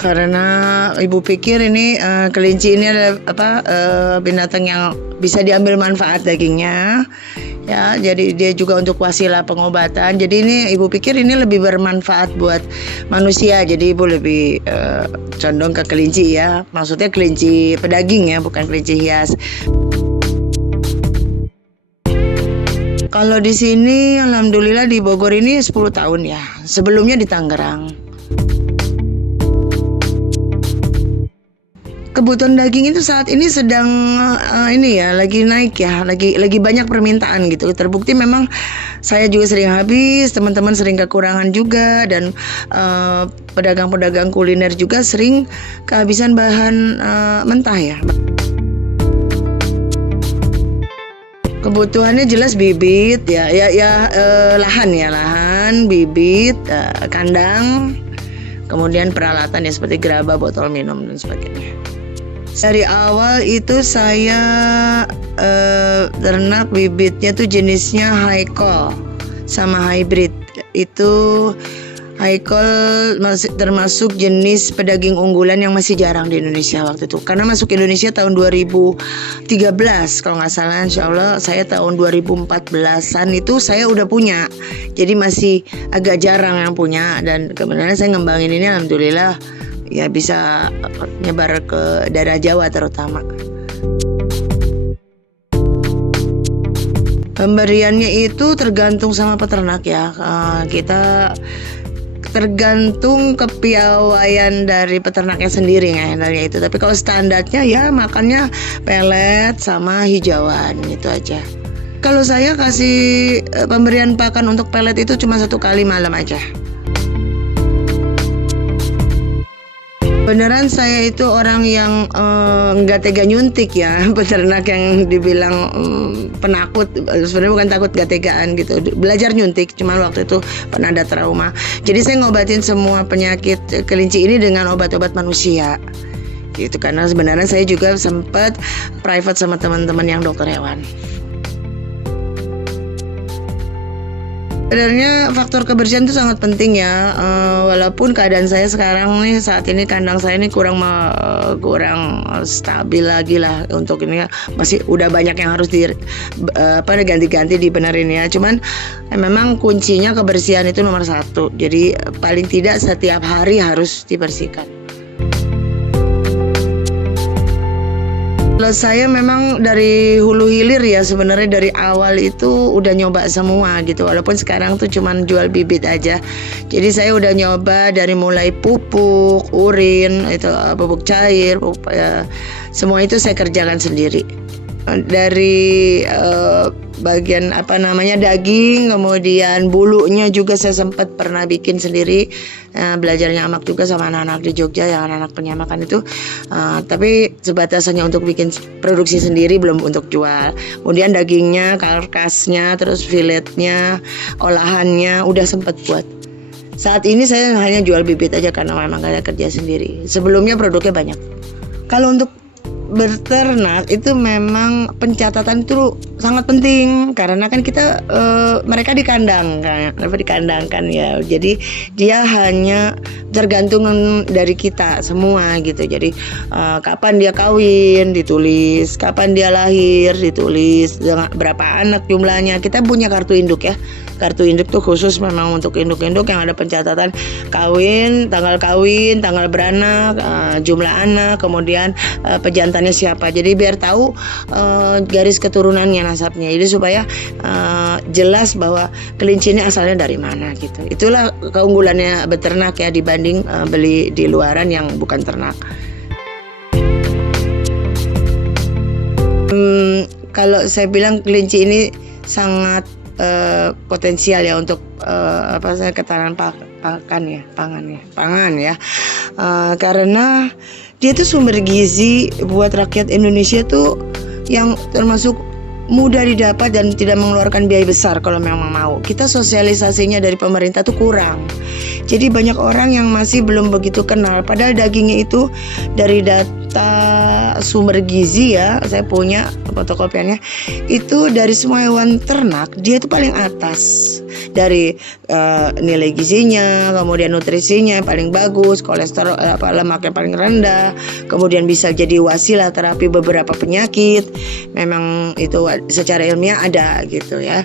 karena ibu pikir ini kelinci ini adalah binatang yang bisa diambil manfaat dagingnya. Ya, jadi dia juga untuk wasilah pengobatan. Jadi ini ibu pikir ini lebih bermanfaat buat manusia. Jadi ibu lebih condong ke kelinci ya. Maksudnya kelinci pedaging ya, bukan kelinci hias. Kalau di sini alhamdulillah di Bogor ini 10 tahun ya. Sebelumnya di Tangerang. Kebutuhan daging itu saat ini sedang lagi naik ya, lagi banyak permintaan gitu. Terbukti memang saya juga sering habis, teman-teman sering kekurangan juga, dan pedagang-pedagang kuliner juga sering kehabisan bahan mentah ya. Kebutuhannya jelas bibit lahan, bibit, kandang, kemudian peralatan ya seperti gerabah, botol minum dan sebagainya. Dari awal itu saya ternak bibitnya tuh jenisnya Haikol sama hybrid. Itu Haikol termasuk jenis pedaging unggulan yang masih jarang di Indonesia waktu itu. Karena masuk Indonesia tahun 2013 kalau nggak salah, insya Allah saya tahun 2014an itu saya udah punya. Jadi masih agak jarang yang punya, dan kebenaran saya ngembangin ini alhamdulillah ya bisa nyebar ke daerah Jawa terutama. Pemberiannya itu tergantung sama peternak ya. Kita tergantung kepiawaian dari peternaknya sendiri ya handalnya itu. Tapi kalau standarnya ya makannya pelet sama hijauan itu aja. Kalau saya kasih pemberian pakan untuk pelet itu cuma 1 kali malam aja. Beneran saya itu orang yang nggak tega nyuntik ya, peternak yang dibilang penakut, sebenarnya bukan takut, nggak tegaan gitu. Belajar nyuntik, cuman waktu itu pernah ada trauma. Jadi saya ngobatin semua penyakit kelinci ini dengan obat-obat manusia, gitu. Karena sebenarnya saya juga sempat private sama teman-teman yang dokter hewan. Sebenarnya faktor kebersihan itu sangat penting ya. Walaupun keadaan saya sekarang nih saat ini kandang saya ini kurang stabil lagi lah untuk ini ya. Masih udah banyak yang harus ganti-ganti dibenerin ya. Cuman memang kuncinya kebersihan itu nomor 1. Jadi paling tidak setiap hari harus dibersihkan. Kalau saya memang dari hulu hilir ya, sebenarnya dari awal itu udah nyoba semua gitu. Walaupun sekarang tuh cuman jual bibit aja. Jadi saya udah nyoba dari mulai pupuk, urin, itu pupuk cair, semua itu saya kerjakan sendiri. Dari bagian daging, kemudian bulunya juga saya sempat pernah bikin sendiri. Belajar nyamak juga sama anak-anak di Jogja yang anak-anak penyamakan itu, tapi sebatas hanya untuk bikin produksi sendiri, belum untuk jual. Kemudian dagingnya, karkasnya, terus filetnya, olahannya udah sempat buat. Saat ini saya hanya jual bibit aja karena memang ada kerja sendiri. Sebelumnya produknya banyak. Kalau untuk berternak itu memang pencatatan itu sangat penting, karena kan kita mereka dikandangkan ya, jadi dia hanya tergantung dari kita semua gitu. Jadi kapan dia kawin ditulis, kapan dia lahir ditulis, berapa anak jumlahnya. Kita punya kartu induk ya. Kartu induk tuh khusus memang untuk induk-induk yang ada pencatatan kawin, tanggal beranak, jumlah anak, kemudian pejantannya siapa. Jadi biar tahu garis keturunannya, nasabnya. Jadi supaya jelas bahwa kelinci ini asalnya dari mana gitu. Itulah keunggulannya beternak ya dibanding beli di luaran yang bukan ternak. Kalau saya bilang kelinci ini sangat potensial ya untuk ketahanan pangan ya, karena dia tuh sumber gizi buat rakyat Indonesia tuh yang termasuk mudah didapat dan tidak mengeluarkan biaya besar kalau memang mau. Kita sosialisasinya dari pemerintah tuh kurang. Jadi banyak orang yang masih belum begitu kenal. Padahal dagingnya itu dari data sumber gizi ya, saya punya fotokopiannya. Itu dari semua hewan ternak dia itu paling atas. Dari nilai gizinya, kemudian nutrisinya paling bagus, kolesterol lemaknya paling rendah, kemudian bisa jadi wasilah terapi beberapa penyakit. Memang itu secara ilmiah ada gitu ya.